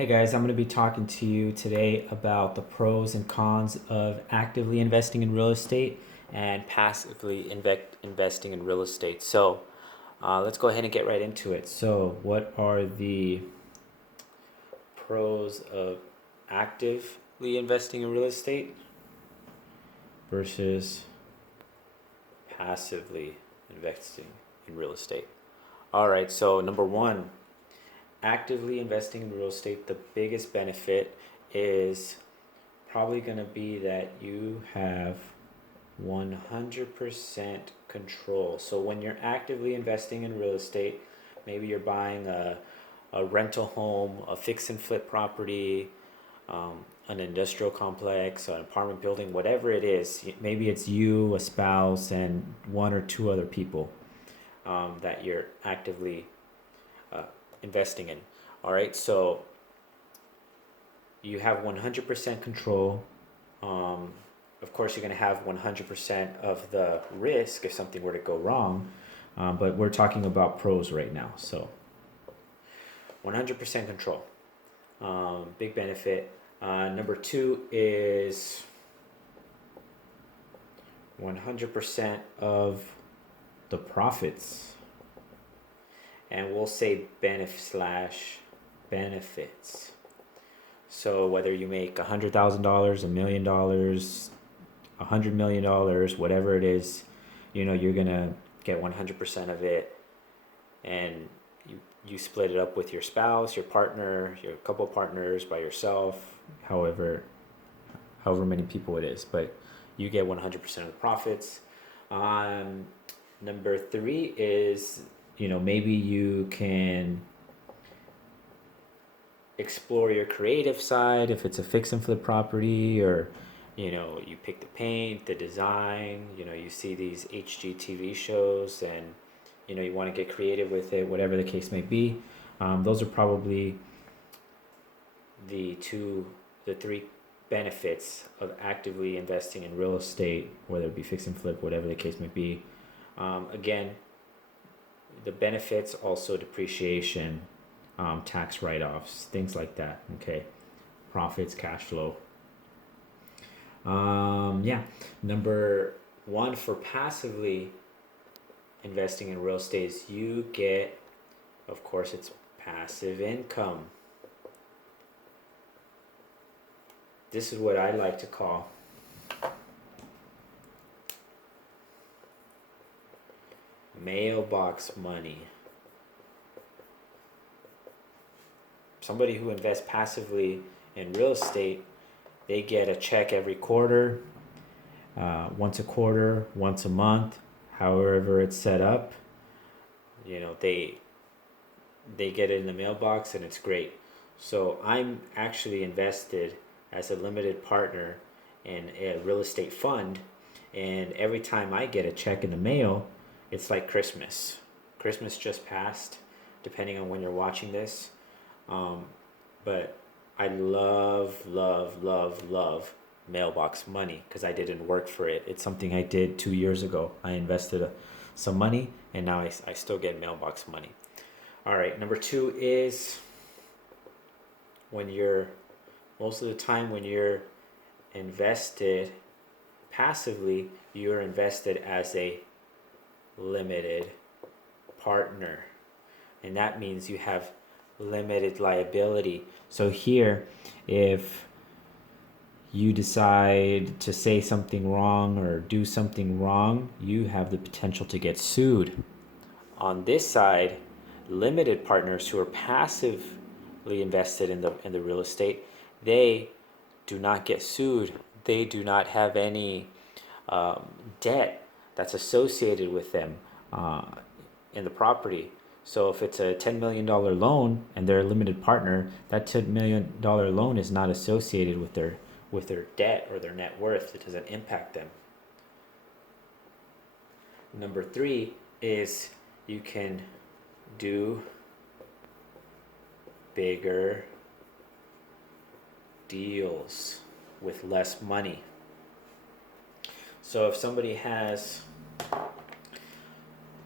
Hey guys, I'm going to be talking to you today about the pros and cons of actively investing in real estate and passively investing in real estate. Let's go ahead and get right into it. So, what are the pros of actively investing in real estate versus passively investing in real estate? All right, so number one, actively investing in real estate, the biggest benefit is probably going to be that you have 100% control. So when you're actively investing in real estate, maybe you're buying a rental home, a fix and flip property, an industrial complex, an apartment building, whatever it is. Maybe it's you, a spouse, and one or two other people that you're actively uh, investing in. All right, so you have 100% control. Of course, you're going to have 100% of the risk if something were to go wrong, but we're talking about pros right now. So 100% control, big benefit. Number two is 100% of the profits, and we'll say benefits. So whether you make $100,000, $1,000,000, $100 million, whatever it is, you're gonna get 100% of it, and you split it up with your spouse, your partner, your couple partners, by yourself, however many people it is, but you get 100% of the profits. Number three is, maybe you can explore your creative side if it's a fix and flip property, or you pick the paint, the design, you see these HGTV shows, and you want to get creative with it, whatever the case may be. Those are probably the three benefits of actively investing in real estate, whether it be fix and flip, whatever the case may be. Again, the benefits also depreciation, tax write-offs, things like that. Okay, profits, cash flow. Yeah, number one for passively investing in real estate is you get, of course, it's passive income. This is what I like to call mailbox money. Somebody who invests passively in real estate, they get a check every quarter, once a quarter, once a month, however it's set up. They get it in the mailbox, and it's great. So I'm actually invested as a limited partner in a real estate fund, and every time I get a check in the mail, it's like Christmas. Christmas just passed, depending on when you're watching this. But I love, love, love, love mailbox money because I didn't work for it. It's something I did 2 years ago. I invested some money, and now I still get mailbox money. All right, number two is most of the time when you're invested passively, you're invested as a limited partner. And that means you have limited liability. So here, if you decide to say something wrong or do something wrong, you have the potential to get sued. On this side, limited partners who are passively invested in the real estate, they do not get sued. They do not have any debt that's associated with them in the property. So if it's a $10 million loan and they're a limited partner, that $10 million loan is not associated with their debt or their net worth. It doesn't impact them. Number three is you can do bigger deals with less money. So if somebody has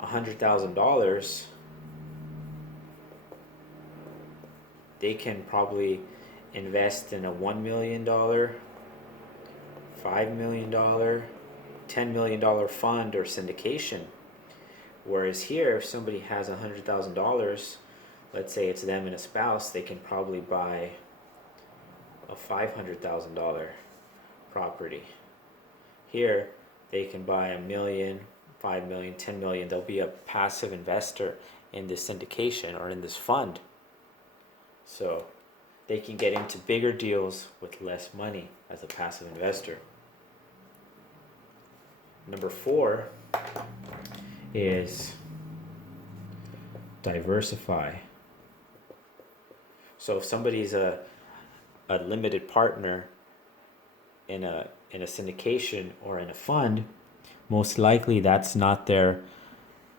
$100,000, they can probably invest in a $1 million, $5 million, $10 million fund or syndication. Whereas here, if somebody has $100,000, let's say it's them and a spouse, they can probably buy a $500,000 property. Here, they can buy $1 million, $5 million, $10 million. They'll be a passive investor in this syndication or in this fund. So they can get into bigger deals with less money as a passive investor. Number 4 is diversify. So if somebody's a limited partner in a syndication or in a fund, most likely that's not their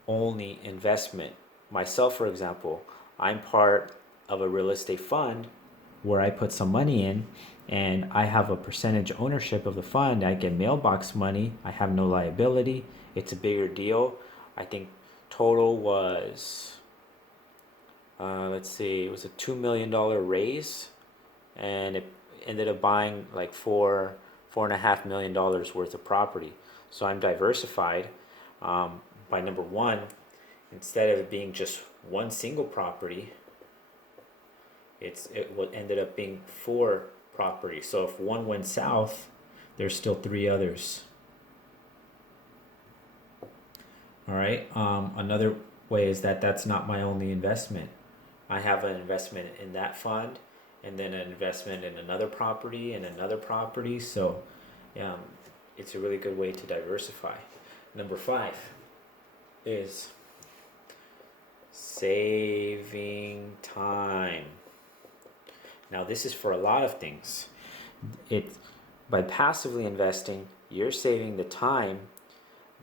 only investment. Myself, for example, I'm part of a real estate fund where I put some money in, and I have a percentage ownership of the fund. I get mailbox money. I have no liability. It's a bigger deal. I think total was, let's see, it was a $2 million raise, and it ended up buying like $4.5 million worth of property. So I'm diversified by number 1, instead of it being just one single property, it ended up being 4 properties. So if one went south, there's still 3 others. All right. Another way is that that's not my only investment. I have an investment in that fund, and then an investment in another property and another property. So it's a really good way to diversify. Number 5 is saving time. Now this is for a lot of things. By passively investing, you're saving the time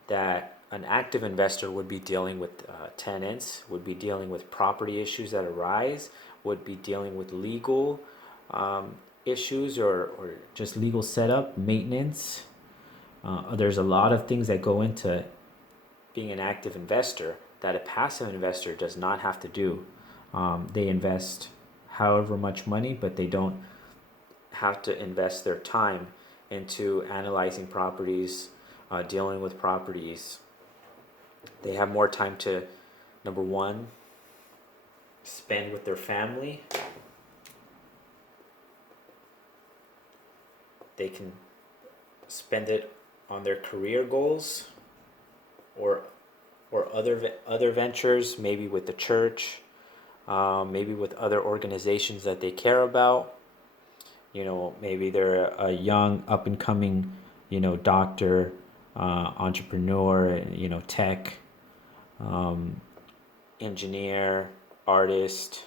that an active investor would be dealing with tenants, would be dealing with property issues that arise, would be dealing with legal issues or just legal setup, maintenance. There's a lot of things that go into being an active investor that a passive investor does not have to do. They invest however much money, but they don't have to invest their time into analyzing properties, dealing with properties. They have more time to, number 1, spend with their family. They can spend it on their career goals or other ventures, maybe with the church, maybe with other organizations that they care about. Maybe they're a young up and coming, doctor, entrepreneur, tech, engineer, artist,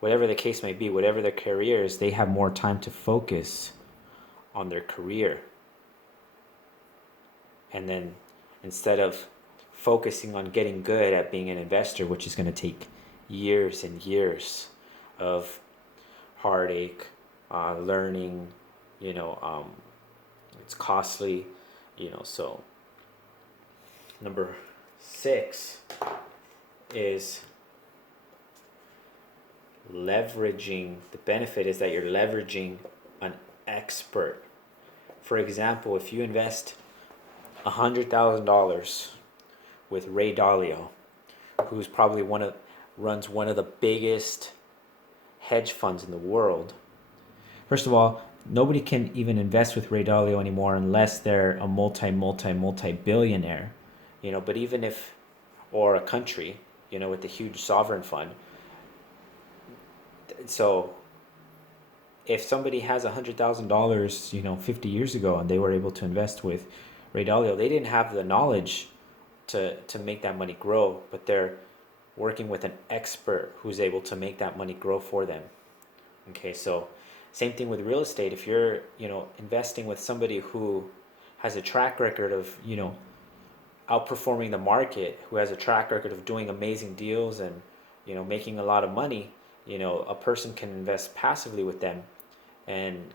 whatever the case may be, whatever their career is, they have more time to focus on their career. And then instead of focusing on getting good at being an investor, which is going to take years and years of heartache, learning, it's costly, so number 6 is leveraging. The benefit is that you're leveraging an expert. For example, if you invest $100,000 with Ray Dalio, who's probably runs one of the biggest hedge funds in the world. First of all, nobody can even invest with Ray Dalio anymore unless they're a multi-billionaire, but even if, or a country, with a huge sovereign fund. So if somebody has $100,000, 50 years ago, and they were able to invest with Ray Dalio, they didn't have the knowledge to make that money grow, but they're working with an expert who's able to make that money grow for them. Okay, so same thing with real estate. If you're, investing with somebody who has a track record of, outperforming the market, who has a track record of doing amazing deals and, making a lot of money, a person can invest passively with them and,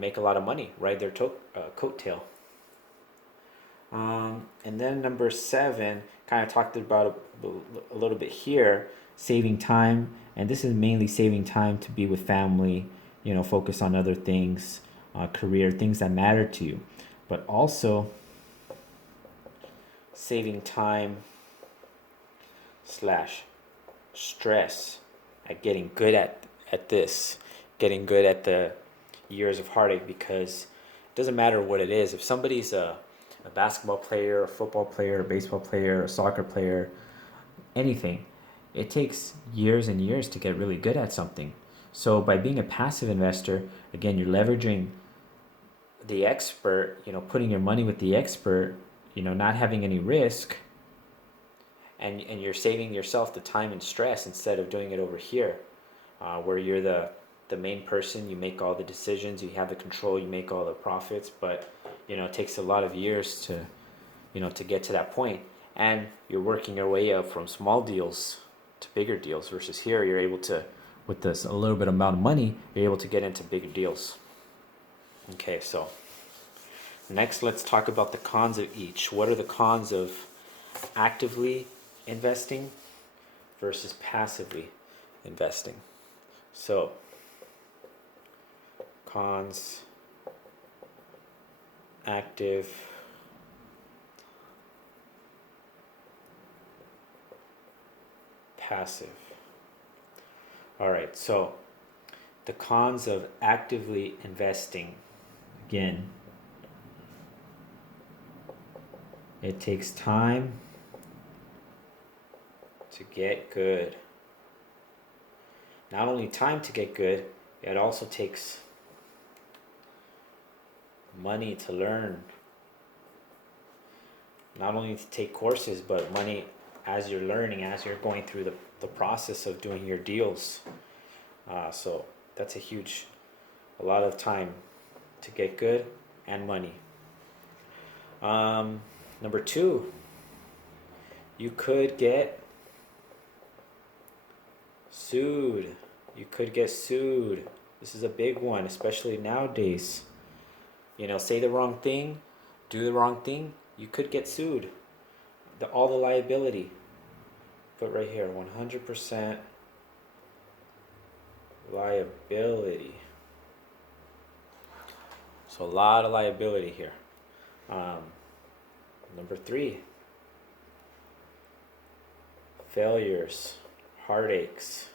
make a lot of money, ride their coattail. And then number 7, kind of talked about a little bit here, saving time, and this is mainly saving time to be with family, focus on other things, career, things that matter to you, but also saving time slash stress at getting good at this, getting good at the years of heartache, because it doesn't matter what it is. If somebody's a basketball player, a football player, a baseball player, a soccer player, anything, it takes years and years to get really good at something. So by being a passive investor, again, you're leveraging the expert, putting your money with the expert, not having any risk, and you're saving yourself the time and stress instead of doing it over here, where you're the main person, you make all the decisions, you have the control, you make all the profits, but it takes a lot of years to get to that point, and you're working your way up from small deals to bigger deals, versus here you're able to, with this a little bit amount of money, you're able to get into bigger deals. Okay, so next let's talk about the cons of each. What are the cons of actively investing versus passively investing? So cons, active, passive. All right, so the cons of actively investing. Again, it takes time to get good. Not only time to get good, it also takes money to learn. Not only to take courses, but money as you're learning, as you're going through the process of doing your deals. So that's a lot of time to get good, and money. Number two, you could get sued. You could get sued. This is a big one, especially nowadays. Say the wrong thing, do the wrong thing, you could get sued. All the liability. Put right here, 100% liability. So a lot of liability here. Number three, failures, heartaches.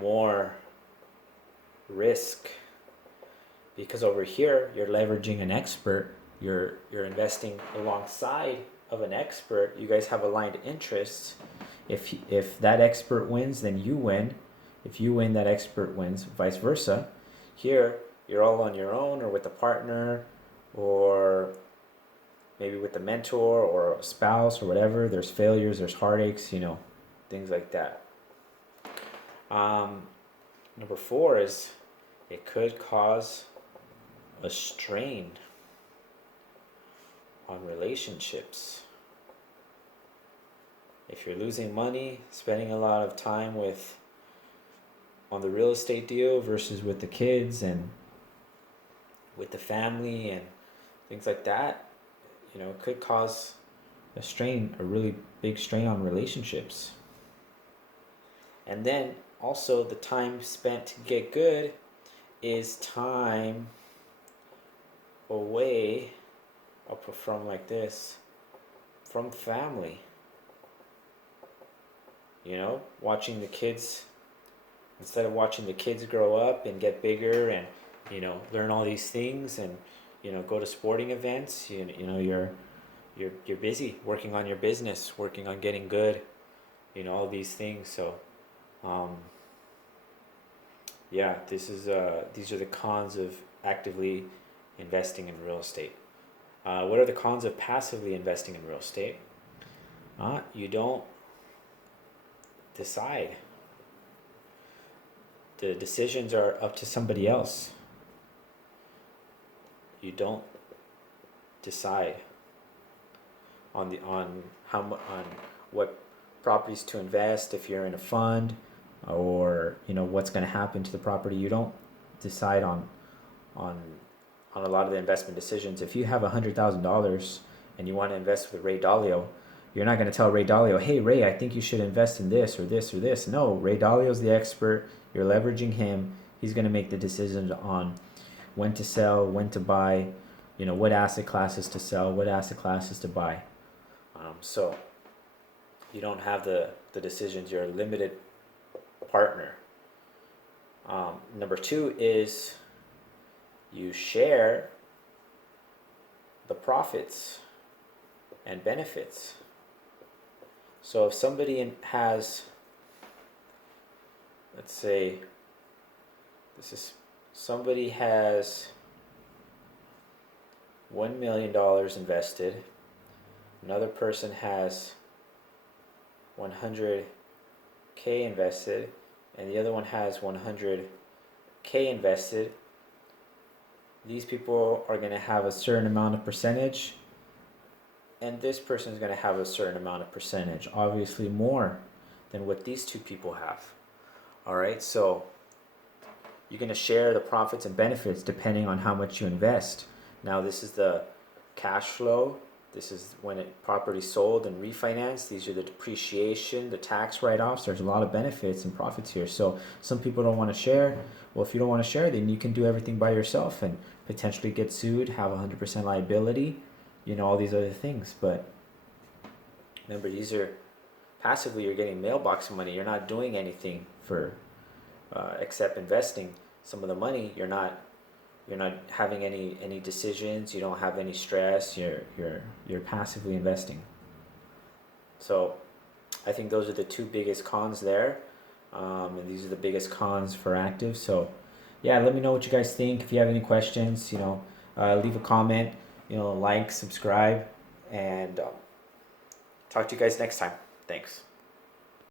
More risk, because over here you're leveraging an expert, you're investing alongside of an expert, you guys have aligned interests. If that expert wins, then you win. If you win, that expert wins, vice versa. Here you're all on your own, or with a partner, or maybe with a mentor or a spouse or whatever. There's failures, there's heartaches, things like that. Number four is it could cause a strain on relationships. If you're losing money, spending a lot of time on the real estate deal versus with the kids and with the family and things like that, it could cause a really big strain on relationships. And then also the time spent to get good is time away, I'll put from like this, from family. Watching the kids, instead of watching the kids grow up and get bigger and, learn all these things and, go to sporting events, you're busy working on your business, working on getting good, all these things. So, these are the cons of actively investing in real estate. What are the cons of passively investing in real estate? You don't decide. The decisions are up to somebody else. You don't decide on what properties to invest, if you're in a fund, or what's going to happen to the property. You don't decide on a lot of the investment decisions. If you have $100,000 and you want to invest with Ray Dalio, you're not going to tell Ray Dalio, hey Ray, I think you should invest in this or this or this. No, Ray Dalio's the expert. You're leveraging him. He's going to make the decisions on when to sell, when to buy, what asset classes to sell, what asset classes to buy. So you don't have the decisions. You're a limited partner. Number 2 is you share the profits and benefits. So if somebody has, let's say, somebody has $1 million invested, another person has 100K invested, and the other one has 100K invested, these people are going to have a certain amount of percentage, and this person is going to have a certain amount of percentage, obviously more than what these two people have. All right, so you're going to share the profits and benefits depending on how much you invest. Now, this is the cash flow. This is when property sold and refinanced. These are the depreciation, the tax write-offs. There's a lot of benefits and profits here. So some people don't want to share. Well, if you don't want to share, then you can do everything by yourself and potentially get sued, have 100% liability, all these other things. But remember, these are passively, you're getting mailbox money. You're not doing anything for except investing. Some of the money, you're not having any decisions. You don't have any stress. You're passively investing. So I think those are the two biggest cons there, and these are the biggest cons for active. So yeah, let me know what you guys think. If you have any questions, leave a comment, like, subscribe, and talk to you guys next time. Thanks.